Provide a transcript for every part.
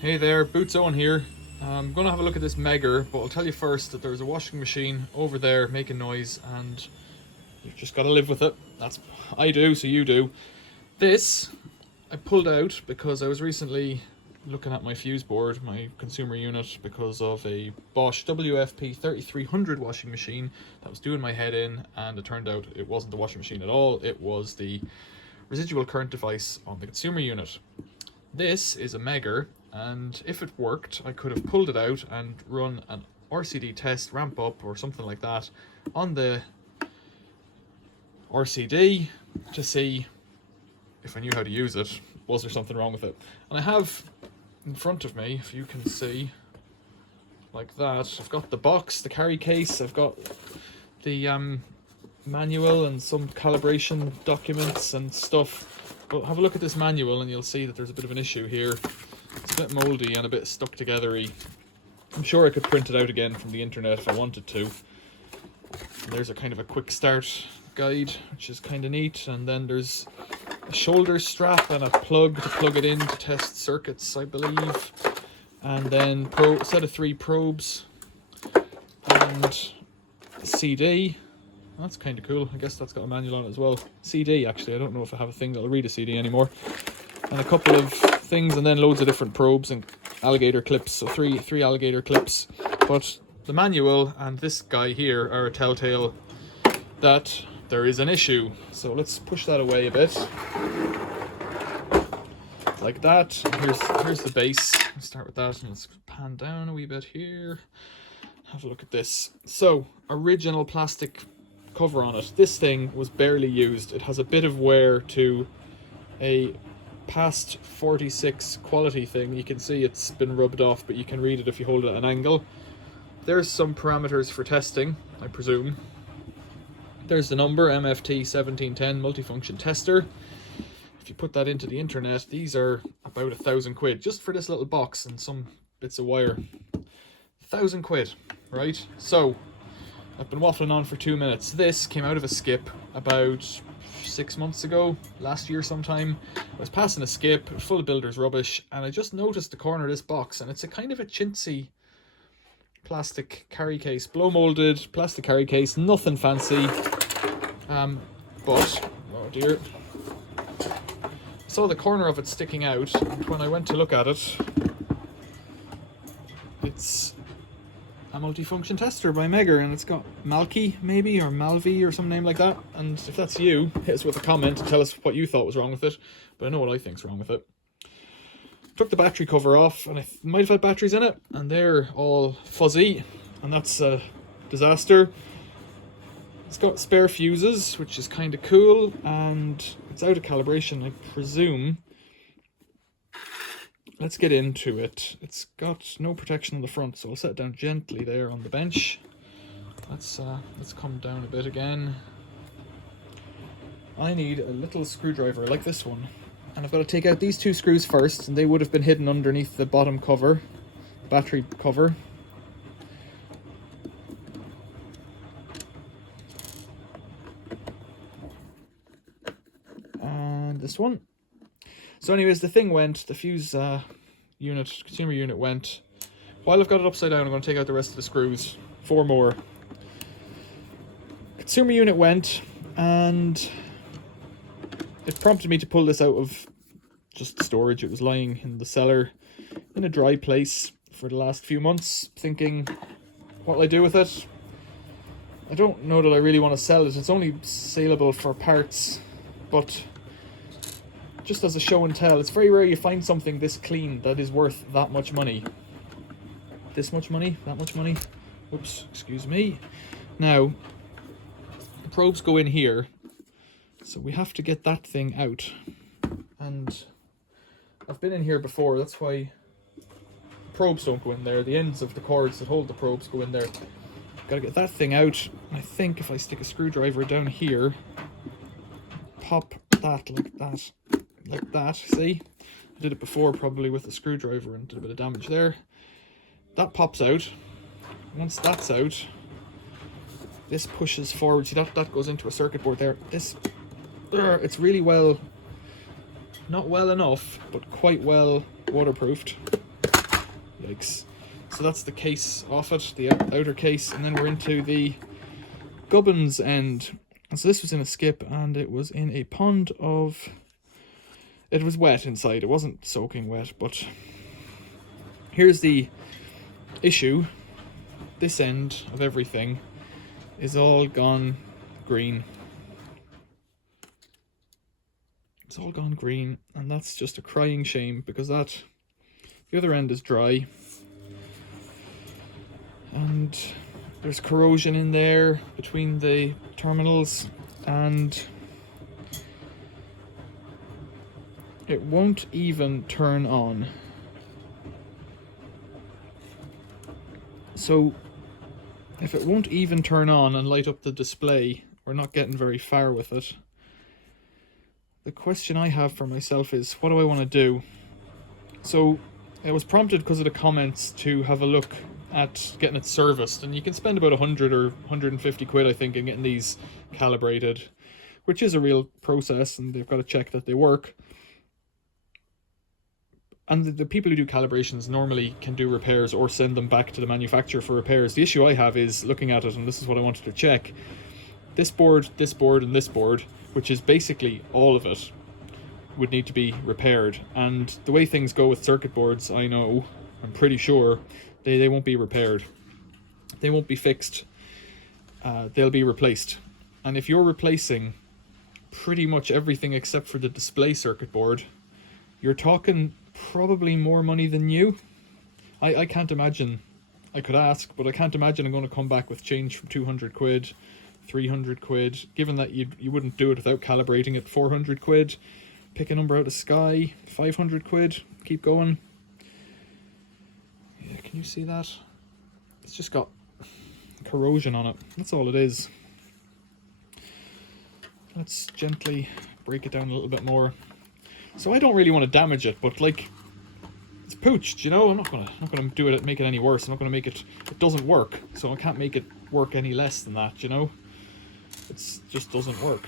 Hey there, Boots Owen here. I'm going to have a look at this Megger, but I'll tell you first that there's a washing machine over there making noise and you've just got to live with it. I do, so you do. This I pulled out because I was recently looking at my fuse board, my consumer unit, because of a Bosch WFP3300 washing machine that was doing my head in, and it turned out it wasn't the washing machine at all, it was the residual current device on the consumer unit. This is a Megger, and if it worked, I could have pulled it out and run an RCD test, ramp up or something like that on the RCD to see if I knew how to use it. Was there something wrong with it? And I have in front of me, if you can see, like that, I've got the box, the carry case, I've got the manual and some calibration documents and stuff. But have a look at this manual and you'll see that there's a bit of an issue here. It's a bit mouldy and a bit stuck togethery. I'm sure I could print it out again from the internet if I wanted to. And there's a kind of a quick start guide, which is kind of neat. And then there's a shoulder strap and a plug to plug it in to test circuits, I believe. And then a set of 3 probes and a CD. That's kind of cool. I guess that's got a manual on it as well. CD, actually. I don't know if I have a thing that'll read a CD anymore. And a couple of things, and then loads of different probes and alligator clips. So three alligator clips. But the manual and this guy here are a telltale that there is an issue. So let's push that away a bit. Like that. Here's the base. Let's start with that, and let's pan down a wee bit here. Have a look at this. So, original plastic cover on it. This thing was barely used. It has a bit of wear to a past 46 quality thing. You can see it's been rubbed off, but you can read it if you hold it at an angle. There's some parameters for testing, I presume. There's the number, MFT1710 multifunction tester. If you put that into the internet, these are about £1,000 just for this little box and some bits of wire. £1,000, right? So I've been waffling on for 2 minutes. This came out of a skip about 6 months ago, last year sometime. I was passing a skip full of builder's rubbish, and I just noticed the corner of this box, and it's a kind of a chintzy plastic carry case, blow molded plastic carry case, nothing fancy. But oh dear, I saw the corner of it sticking out, and when I went to look at it, it's a multifunction tester by Megger, and it's got Malky maybe, or Malvi or some name like that. And if that's you, hit us with a comment and tell us what you thought was wrong with it, but I know what I think's wrong with it. Took the battery cover off, and I might have had batteries in it, and they're all fuzzy, and that's a disaster. It's got spare fuses, which is kind of cool, and it's out of calibration, I presume. Let's get into it. It's got no protection on the front, so I'll set it down gently there on the bench. Let's come down a bit again. I need a little screwdriver like this one, and I've got to take out these 2 screws first, and they would have been hidden underneath the bottom cover, battery cover. And this one. So anyways, the thing went, the fuse consumer unit went. While I've got it upside down, I'm going to take out the rest of the screws. 4 more. Consumer unit went, and it prompted me to pull this out of just storage. It was lying in the cellar in a dry place for the last few months, thinking, what'll I do with it? I don't know that I really want to sell it. It's only saleable for parts, but just as a show and tell, it's very rare you find something this clean that is worth that much money. This much money? That much money? Oops, excuse me. Now, the probes go in here, so we have to get that thing out. And I've been in here before, that's why probes don't go in there. The ends of the cords that hold the probes go in there. Gotta get that thing out. I think if I stick a screwdriver down here, pop that like that, see? I did it before probably with a screwdriver and did a bit of damage there. That pops out. Once that's out, this pushes forward. See, that goes into a circuit board there. This, it's really well, not well enough, but quite well waterproofed. Yikes. So that's the case off it, the outer case, and then we're into the gubbins end. And so this was in a skip, and it was in a pond of... It was wet inside, it wasn't soaking wet, but here's the issue. This end of everything is all gone green. It's all gone green, and that's just a crying shame, because the other end is dry. And there's corrosion in there between the terminals, and it won't even turn on. So if it won't even turn on and light up the display, we're not getting very far with it. The question I have for myself is, what do I want to do? So it was prompted because of the comments to have a look at getting it serviced, and you can spend about 100 or 150 quid, I think, in getting these calibrated, which is a real process, and they've got to check that they work. And the people who do calibrations normally can do repairs or send them back to the manufacturer for repairs. The issue I have is looking at it, and this is what I wanted to check. This board, and this board, which is basically all of it, would need to be repaired. And the way things go with circuit boards, I'm pretty sure, they won't be repaired. They won't be fixed. They'll be replaced. And if you're replacing pretty much everything except for the display circuit board, you're talking probably more money than new. I can't imagine. I could ask, but I can't imagine I'm going to come back with change from 200 quid, 300 quid, given that you wouldn't do it without calibrating it. 400 quid, pick a number out of the sky, 500 quid, keep going. Yeah, can you see that? It's just got corrosion on it. That's all it is. Let's gently break it down a little bit more. So I don't really want to damage it, but like, it's pooched, you know. I'm not gonna do it, make it any worse. I'm not gonna make it doesn't work, so I can't make it work any less than that, you know. It just doesn't work.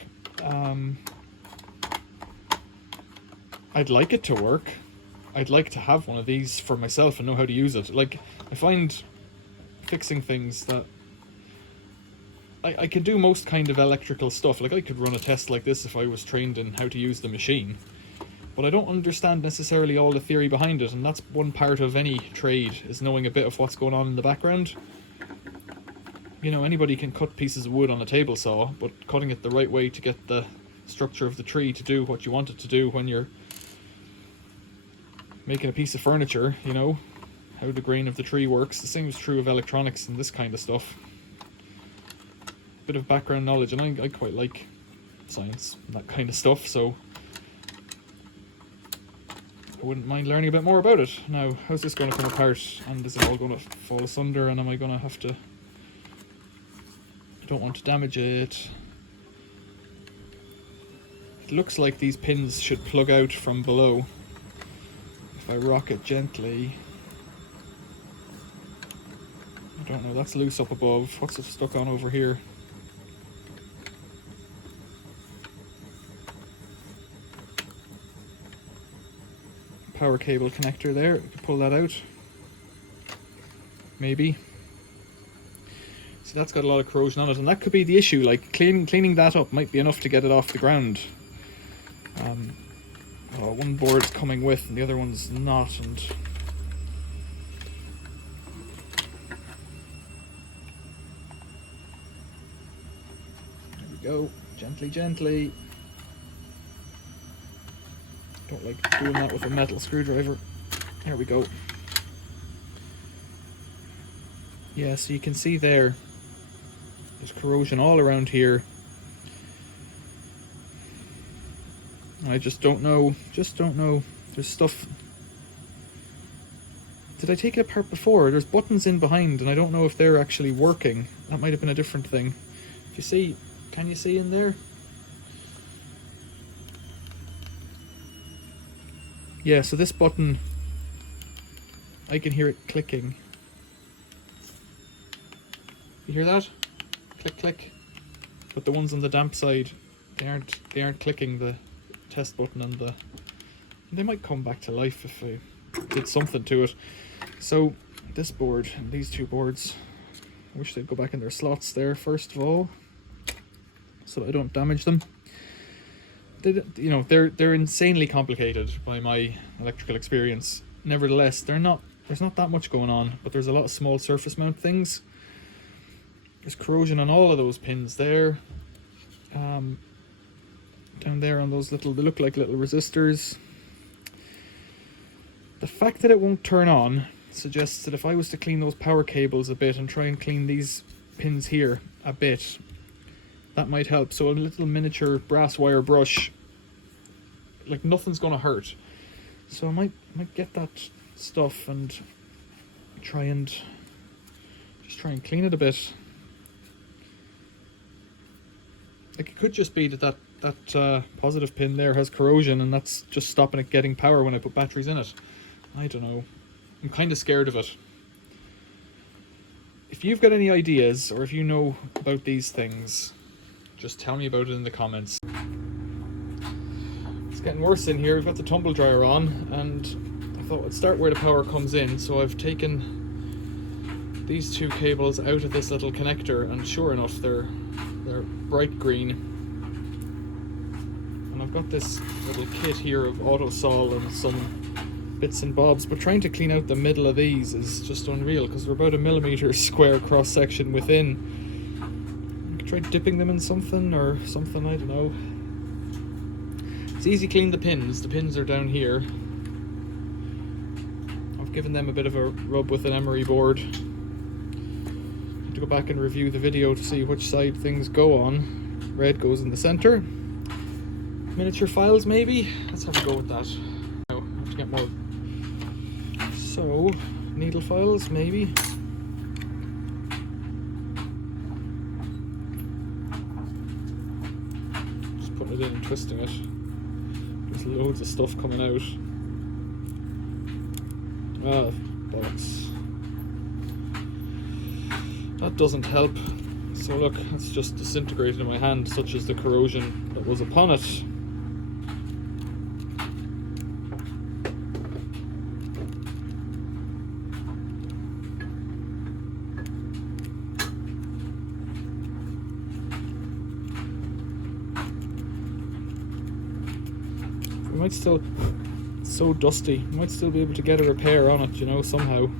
I'd like it to work. I'd like to have one of these for myself and know how to use it. Like, I find fixing things that I can do most kind of electrical stuff. Like, I could run a test like this if I was trained in how to use the machine. But I don't understand necessarily all the theory behind it, and that's one part of any trade, is knowing a bit of what's going on in the background. You know, anybody can cut pieces of wood on a table saw, but cutting it the right way to get the structure of the tree to do what you want it to do when you're making a piece of furniture, you know, how the grain of the tree works. The same is true of electronics and this kind of stuff. Bit of background knowledge, and I quite like science and that kind of stuff, so I wouldn't mind learning a bit more about it. Now, how's this going to come apart, and is it all going to fall asunder, and am I going to have to... I don't want to damage it. It looks like these pins should plug out from below. If I rock it gently... I don't know, that's loose up above. What's it stuck on over here? Power cable connector there. I could pull that out. Maybe. So that's got a lot of corrosion on it, and that could be the issue. Like, cleaning that up might be enough to get it off the ground. One board's coming with and the other one's not, and there we go. Gently. Don't like doing that with a metal screwdriver. There we go. Yeah, so you can see there's corrosion all around here. I just don't know. There's stuff. Did I take it apart before? There's buttons in behind, and I don't know if they're actually working. That might have been a different thing. If you see, can you see in there? Yeah, so this button, I can hear it clicking. You hear that? Click, click. But the ones on the damp side, they aren't clicking the test button, and they might come back to life if I did something to it. So this board and these two boards, I wish they'd go back in their slots there first of all, so I don't damage them. They're insanely complicated by my electrical experience. Nevertheless, there's not that much going on, but there's a lot of small surface mount things. There's corrosion on all of those pins there. Down there on those they look like little resistors. The fact that it won't turn on suggests that if I was to clean those power cables a bit and try and clean these pins here a bit, that might help. So a little miniature brass wire brush, like nothing's gonna hurt. So I might get that stuff and try and clean it a bit. Like, it could just be that positive pin there has corrosion, and that's just stopping it getting power when I put batteries in it. I don't know. I'm kind of scared of it. If you've got any ideas, or if you know about these things, just tell me about it in the comments. It's getting worse in here. We've got the tumble dryer on, and I thought I'd start where the power comes in. So I've taken these two cables out of this little connector, and sure enough, they're bright green. And I've got this little kit here of autosol and some bits and bobs, but trying to clean out the middle of these is just unreal because they're about 1 millimeter square cross section within. I could try dipping them in something or something, I don't know. It's easy to clean the pins. The pins are down here. I've given them a bit of a rub with an emery board. To go back and review the video to see which side things go on. Red goes in the center. Miniature files maybe? Let's have a go with that. Now, I have to get more. So, needle files maybe. Just putting it in and twisting it. There's loads of stuff coming out. Ah, bollocks. That doesn't help. So look, it's just disintegrated in my hand, such as the corrosion that was upon it. We might still, it's so dusty, we might still be able to get a repair on it, you know, somehow.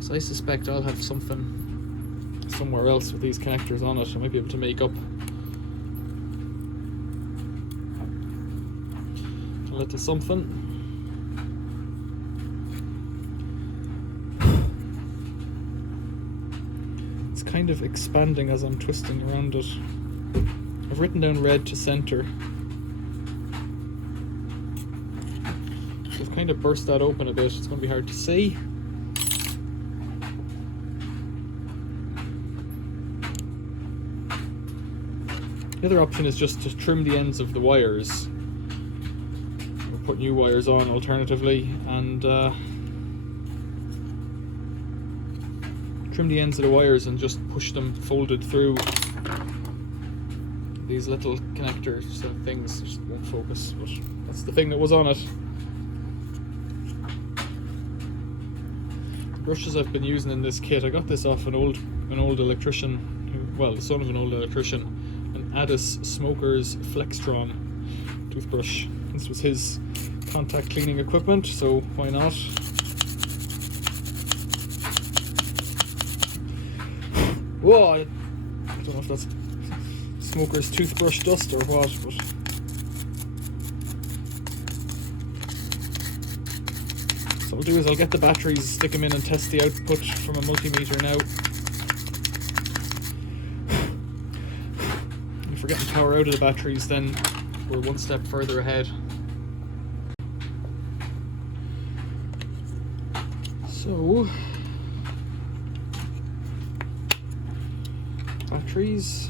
So I suspect I'll have something somewhere else with these connectors on it. I might be able to make up a little something. It's kind of expanding as I'm twisting around it. I've written down red to center. So I've kind of burst that open a bit. It's going to be hard to see. The other option is just to trim the ends of the wires, or put new wires on alternatively, and trim the ends of the wires and just push them folded through these little connector things. Just won't focus, but that's the thing that was on it. The brushes I've been using in this kit, I got this off an old electrician, well, the son of an old electrician. Addis Smoker's Flextron toothbrush. This was his contact cleaning equipment, so why not? Whoa, I don't know if that's Smoker's toothbrush dust or what, but so what I'll do is I'll get the batteries, stick them in and test the output from a multimeter now. If we're getting power out of the batteries, then we're one step further ahead. So, batteries.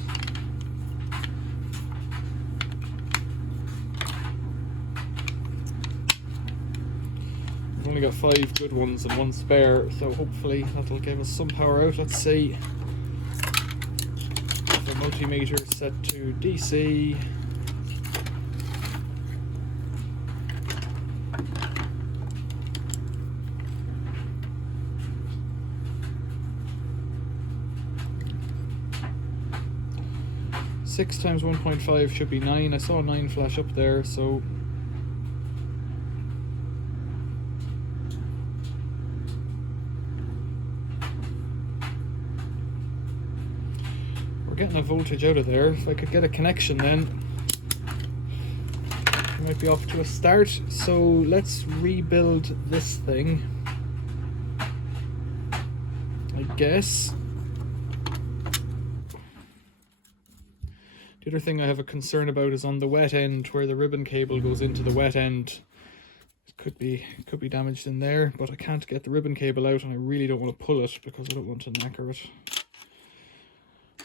I've only got 5 good ones and 1 spare, so hopefully that'll give us some power out. Let's see. The multimeter set to DC. 6 times 1.5 should be 9. I saw 9 flash up there, so we're getting a voltage out of there. If I could get a connection, then we might be off to a start. So let's rebuild this thing, I guess. The other thing I have a concern about is on the wet end, where the ribbon cable goes into the wet end. It could be damaged in there, but I can't get the ribbon cable out, and I really don't want to pull it because I don't want to knacker it.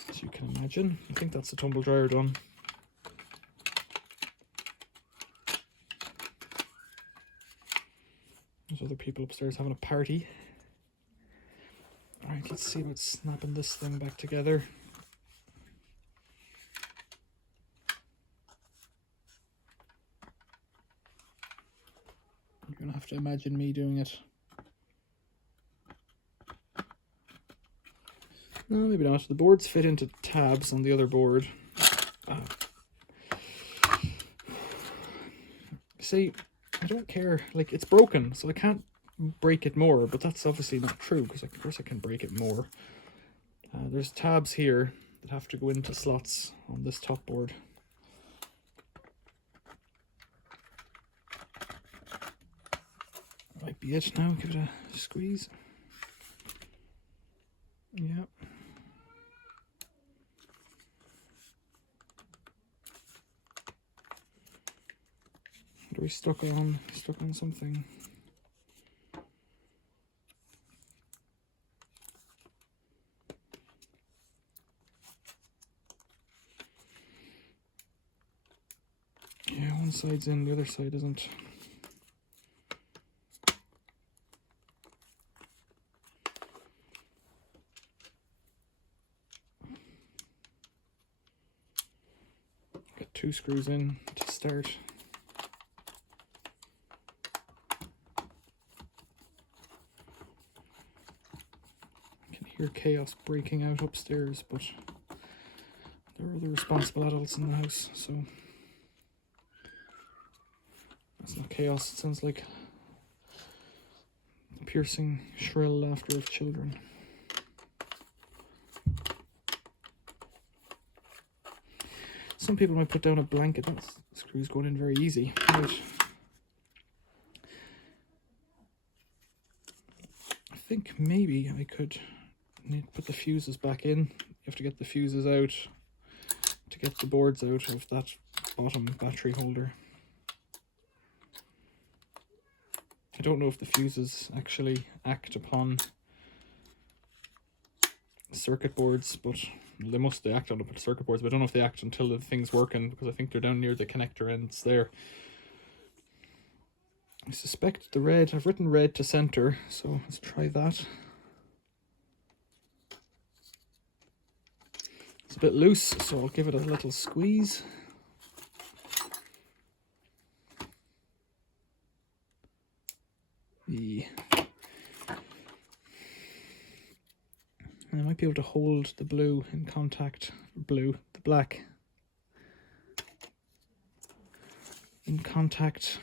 As you can imagine, I think that's the tumble dryer done. There's other people upstairs having a party. Alright, let's see about snapping this thing back together. You're going to have to imagine me doing it. No, maybe not. The boards fit into tabs on the other board. See, I don't care. Like, it's broken, so I can't break it more, but that's obviously not true, because of course I can break it more. There's tabs here that have to go into slots on this top board. Might be it now. Give it a squeeze. Yeah. What are we stuck on? Stuck on something. Yeah, one side's in, the other side isn't. Got 2 screws in to start. I can hear chaos breaking out upstairs, but there are other responsible adults in the house, so that's not chaos. It sounds like the piercing, shrill laughter of children. Some people might put down a blanket. That screw's going in very easy. Right. I think maybe I could put the fuses back in. You have to get the fuses out to get the boards out of that bottom battery holder. I don't know if the fuses actually act upon circuit boards, but they act on the circuit boards, but I don't know if they act until the thing's working, because I think they're down near the connector ends there. I suspect the red, I've written red to center, so let's try that. It's a bit loose, so I'll give it a little squeeze. And I might be able to hold the blue in contact, the black in contact.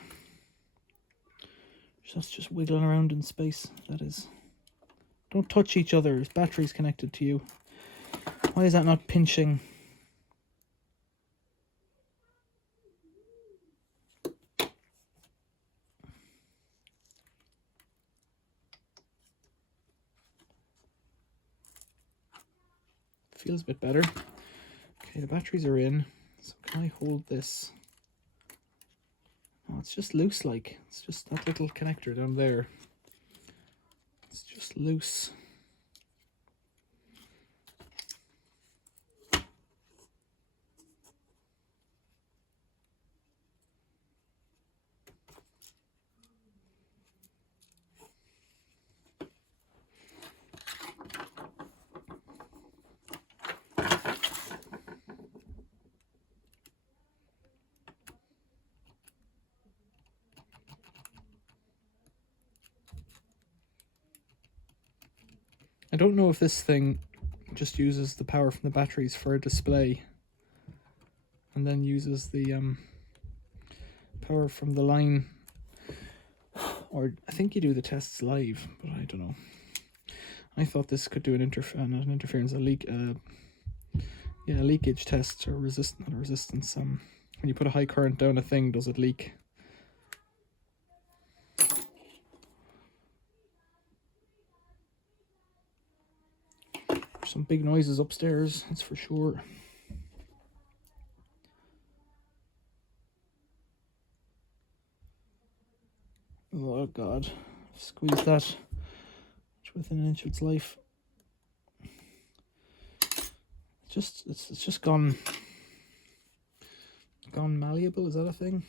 That's just wiggling around in space, that is. Don't touch each other, there's batteries connected to you. Why is that not pinching? Feels a bit better. Okay, the batteries are in. So can I hold this? Oh, it's just loose, like. It's just that little connector down there. It's just loose. I don't know if this thing just uses the power from the batteries for a display. and then uses the power from the line. Or I think you do the tests live, but I don't know. I thought this could do an not an interference, a leak, yeah, a leakage test, or not a resistance. When you put a high current down a thing, does it leak? Some big noises upstairs, that's for sure. Oh God, squeeze that within an inch of its life. It's just gone malleable. Is that a thing?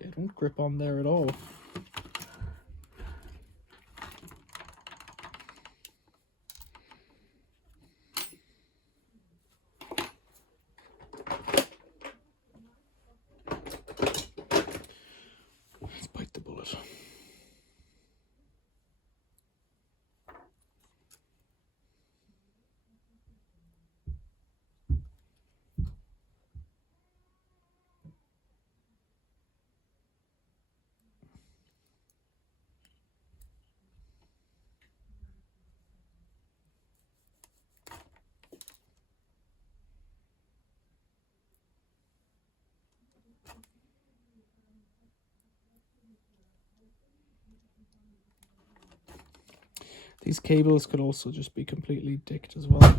They don't grip on there at all. Let's bite the bullet. These cables could also just be completely dicked as well.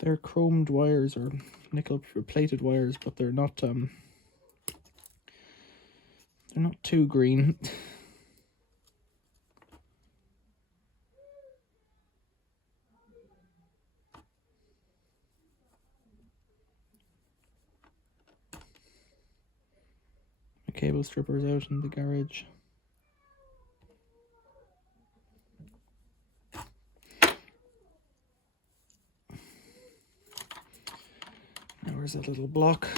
They're chromed wires or nickel plated wires, but they're not too green. The cable stripper's out in the garage. Now where's that little block?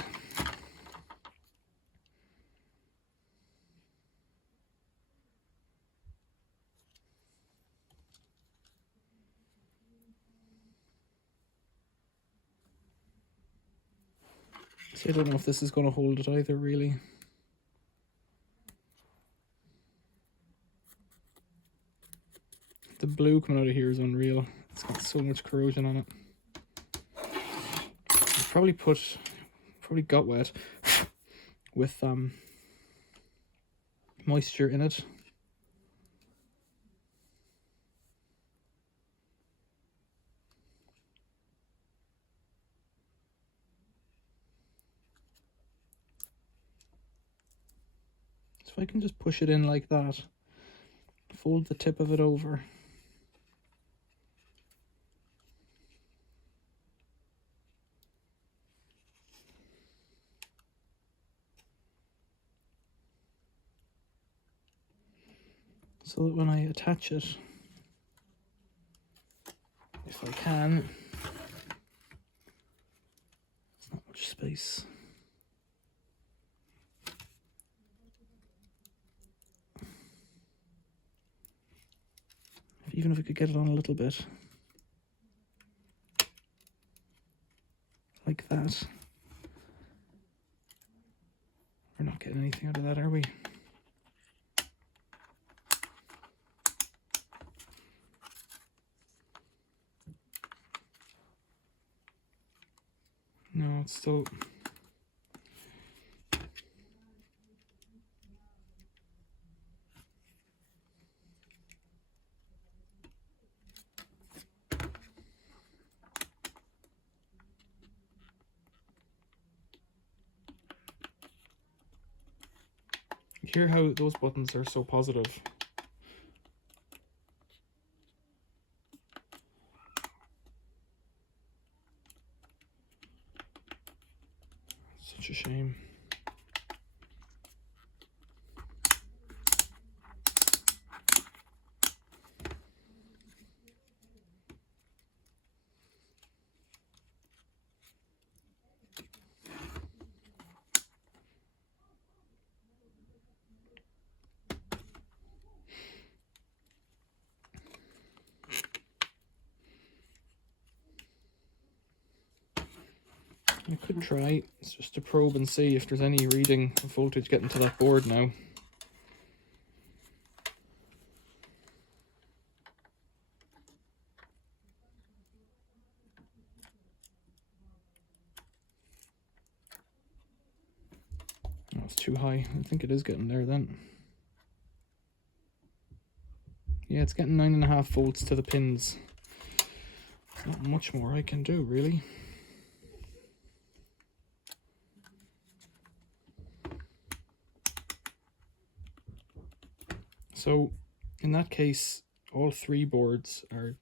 See, I don't know if this is going to hold it either, really. The blue coming out of here is unreal. It's got so much corrosion on it. Probably got wet with moisture in it. So if I can just push it in like that, fold the tip of it over. So that when I attach it, if I can, there's not much space. Even if I could get it on a little bit, like that. We're not getting anything out of that, are we? No, it's still... Hear how those buttons are so positive. Such a shame. I could try, it's just to probe and see if there's any reading of voltage getting to that board now. Oh, it's too high. I think it is getting there then. Yeah, it's getting 9.5 volts to the pins. Not much more I can do, really. So, in that case, all 3 boards are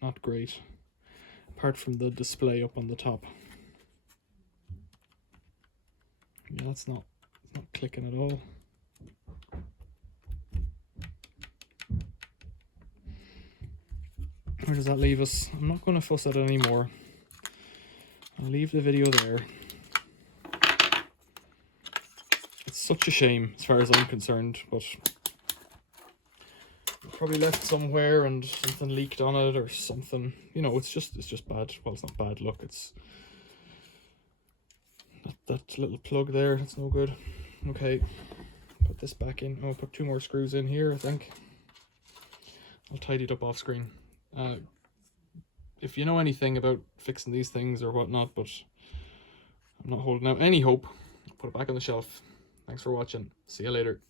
not great, apart from the display up on the top. Yeah, it's not clicking at all. Where does that leave us? I'm not going to fuss at it anymore. I'll leave the video there. It's such a shame as far as I'm concerned, but probably left somewhere and something leaked on it or something. You know, it's just bad. Well, it's not bad luck. It's that little plug there. It's no good. Okay, put this back in. I'll put 2 more screws in here, I think. I'll tidy it up off screen. If you know anything about fixing these things or whatnot, but I'm not holding out any hope, put it back on the shelf. Thanks for watching. See you later.